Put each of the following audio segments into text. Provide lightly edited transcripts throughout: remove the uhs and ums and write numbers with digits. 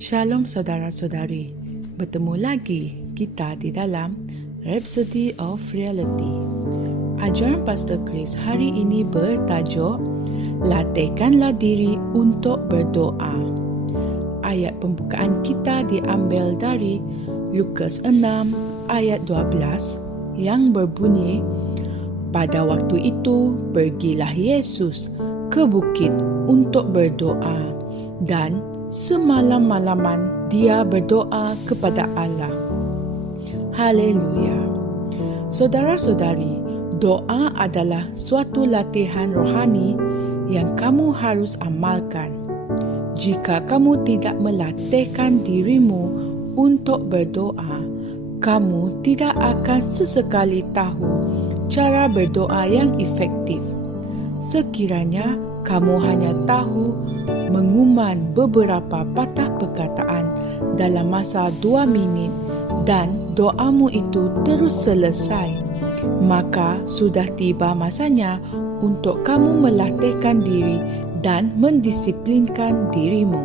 Shalom saudara-saudari, bertemu lagi kita di dalam Rhapsody of Reality. Ajaran Pastor Chris hari ini bertajuk Latihkanlah diri untuk berdoa. Ayat pembukaan kita diambil dari Lukas 6 ayat 12 yang berbunyi, pada waktu itu pergilah Yesus ke bukit untuk berdoa dan semalam-malaman dia berdoa kepada Allah. Haleluya. Saudara-saudari, doa adalah suatu latihan rohani yang kamu harus amalkan. Jika kamu tidak melatihkan dirimu untuk berdoa, kamu tidak akan sesekali tahu cara berdoa yang efektif. Sekiranya kamu hanya tahu menguman beberapa patah perkataan dalam masa 2 minit dan doamu itu terus selesai, maka sudah tiba masanya untuk kamu melatihkan diri dan mendisiplinkan dirimu.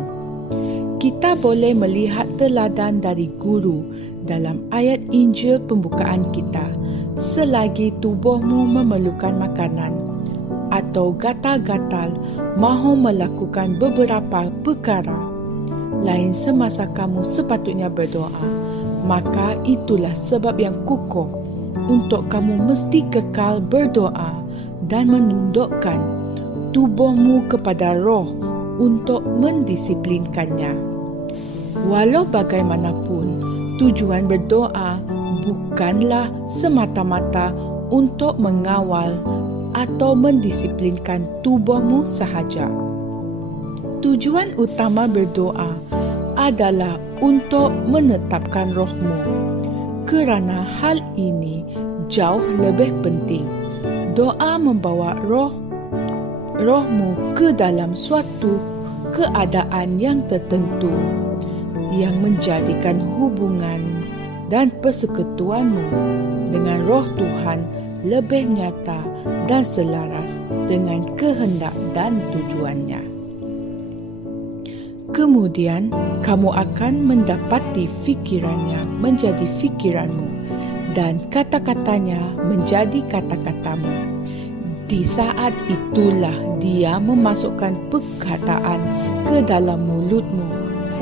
Kita boleh melihat teladan dari guru dalam ayat Injil pembukaan kita. Selagi tubuhmu memerlukan makanan atau gatal-gatal mahu melakukan beberapa perkara lain semasa kamu sepatutnya berdoa, maka itulah sebab yang kukuh untuk kamu mesti kekal berdoa dan menundukkan tubuhmu kepada roh untuk mendisiplinkannya. Walau bagaimanapun, tujuan berdoa bukanlah semata-mata untuk mengawal atau mendisiplinkan tubuhmu sahaja. Tujuan utama berdoa adalah untuk menetapkan rohmu. Kerana hal ini jauh lebih penting. Doa membawa rohmu ke dalam suatu keadaan yang tertentu yang menjadikan hubungan dan persekutuanmu dengan roh Tuhan lebih nyata dan selaras dengan kehendak dan tujuannya. Kemudian, kamu akan mendapati fikirannya menjadi fikiranmu dan kata-katanya menjadi kata-katamu. Di saat itulah dia memasukkan perkataan ke dalam mulutmu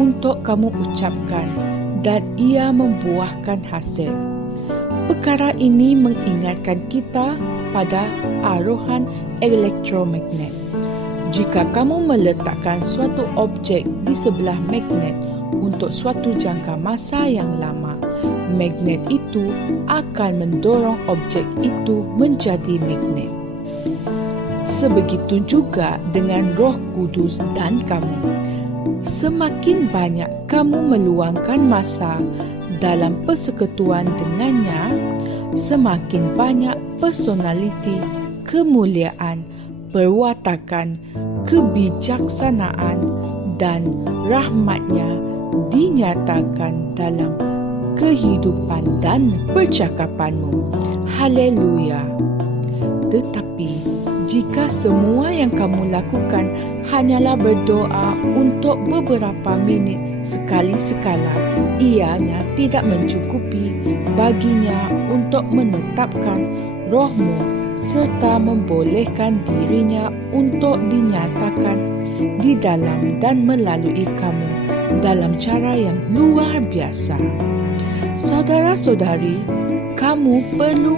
untuk kamu ucapkan dan ia membuahkan hasil. Perkara ini mengingatkan kita pada aruhan elektromagnet. Jika kamu meletakkan suatu objek di sebelah magnet untuk suatu jangka masa yang lama, magnet itu akan mendorong objek itu menjadi magnet. Sebegitu juga dengan Roh Kudus dan kamu. Semakin banyak kamu meluangkan masa dalam persekutuan dengannya, semakin banyak personaliti, kemuliaan, perwatakan, kebijaksanaan dan rahmatnya dinyatakan dalam kehidupan dan percakapanmu. Haleluya. Tetapi jika semua yang kamu lakukan hanyalah berdoa untuk beberapa minit sekali-sekala, ianya tidak mencukupi baginya untuk menetapkan rohmu serta membolehkan dirinya untuk dinyatakan di dalam dan melalui kamu dalam cara yang luar biasa. Saudara-saudari, kamu perlu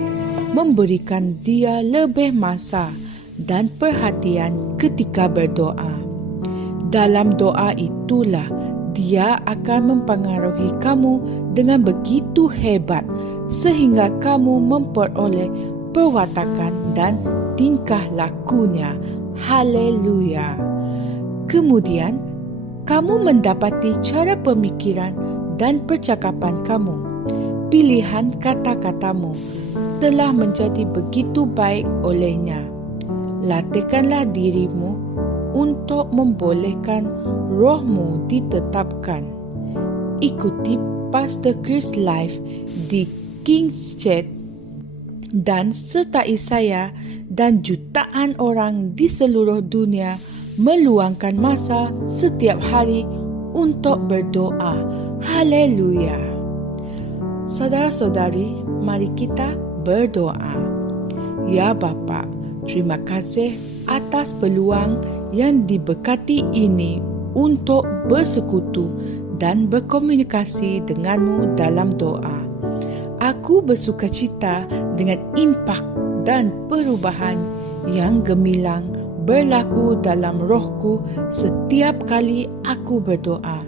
memberikan dia lebih masa dan perhatian ketika berdoa. Dalam doa itulah dia akan mempengaruhi kamu dengan begitu hebat sehingga kamu memperoleh perwatakan dan tingkah lakunya. Haleluya. Kemudian, kamu mendapati cara pemikiran dan percakapan kamu. Pilihan kata-katamu telah menjadi begitu baik olehnya. Latihkanlah dirimu untuk membolehkan rohmu ditetapkan. Ikuti Pastor Chris Live di King's Chat dan sertai saya dan jutaan orang di seluruh dunia meluangkan masa setiap hari untuk berdoa. Haleluya. Saudara-saudari, mari kita berdoa. Ya Bapa, terima kasih atas peluang yang diberkati ini untuk bersekutu dan berkomunikasi denganmu dalam doa. Aku bersukacita dengan impak dan perubahan yang gemilang berlaku dalam rohku setiap kali aku berdoa.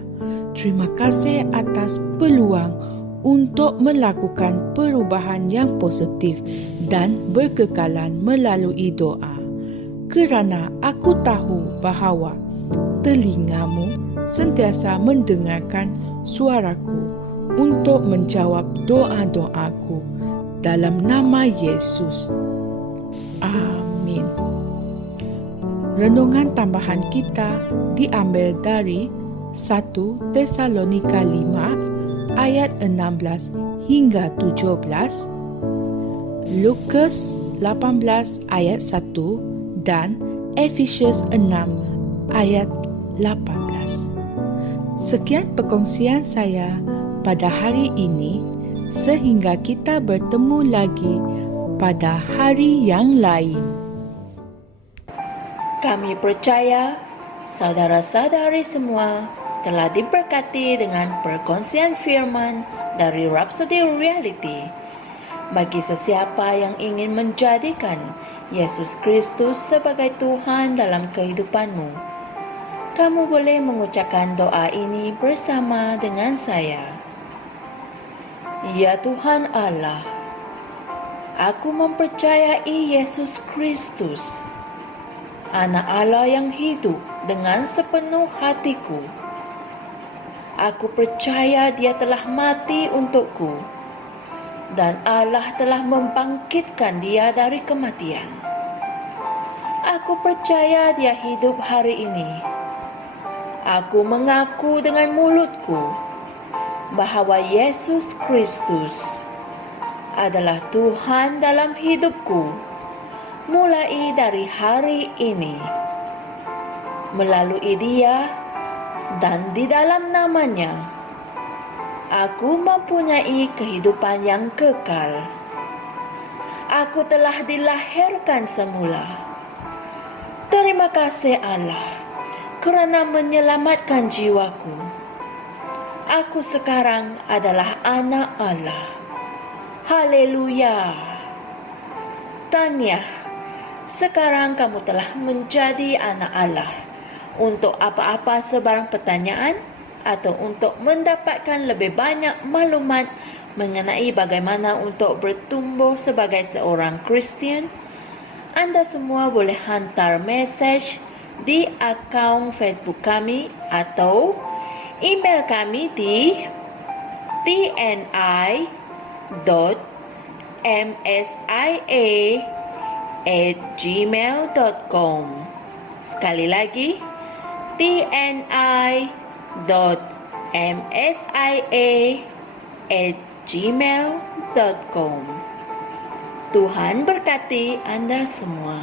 Terima kasih atas peluang untuk melakukan perubahan yang positif dan berkekalan melalui doa. Kerana aku tahu bahawa telingamu sentiasa mendengarkan suaraku untuk menjawab doa-doaku dalam nama Yesus. Amin. Renungan tambahan kita diambil dari 1 Tesalonika 5 ayat 16 hingga 17, Lukas 18 ayat 1 dan Efesius 6 ayat 18. Sekian perkongsian saya pada hari ini, sehingga kita bertemu lagi pada hari yang lain. Kami percaya saudara-saudari semua telah diberkati dengan perkongsian firman dari Rhapsody Reality. Bagi sesiapa yang ingin menjadikan Yesus Kristus sebagai Tuhan dalam kehidupanmu, kamu boleh mengucapkan doa ini bersama dengan saya. Ya Tuhan Allah, aku mempercayai Yesus Kristus, Anak Allah yang hidup dengan sepenuh hatiku. Aku percaya Dia telah mati untukku dan Allah telah membangkitkan Dia dari kematian. Aku percaya Dia hidup hari ini. Aku mengaku dengan mulutku bahawa Yesus Kristus adalah Tuhan dalam hidupku mulai dari hari ini. Melalui Dia dan di dalam nama-Nya, aku mempunyai kehidupan yang kekal. Aku telah dilahirkan semula. Terima kasih Allah kerana menyelamatkan jiwaku. Aku sekarang adalah anak Allah. Haleluya. Tahniah, sekarang kamu telah menjadi anak Allah. Untuk apa-apa sebarang pertanyaan atau untuk mendapatkan lebih banyak maklumat mengenai bagaimana untuk bertumbuh sebagai seorang Kristian, anda semua boleh hantar mesej di akaun Facebook kami atau email kami di tni.msia@gmail.com. Sekali lagi, tni.msia@gmail.com. Tuhan berkati anda semua.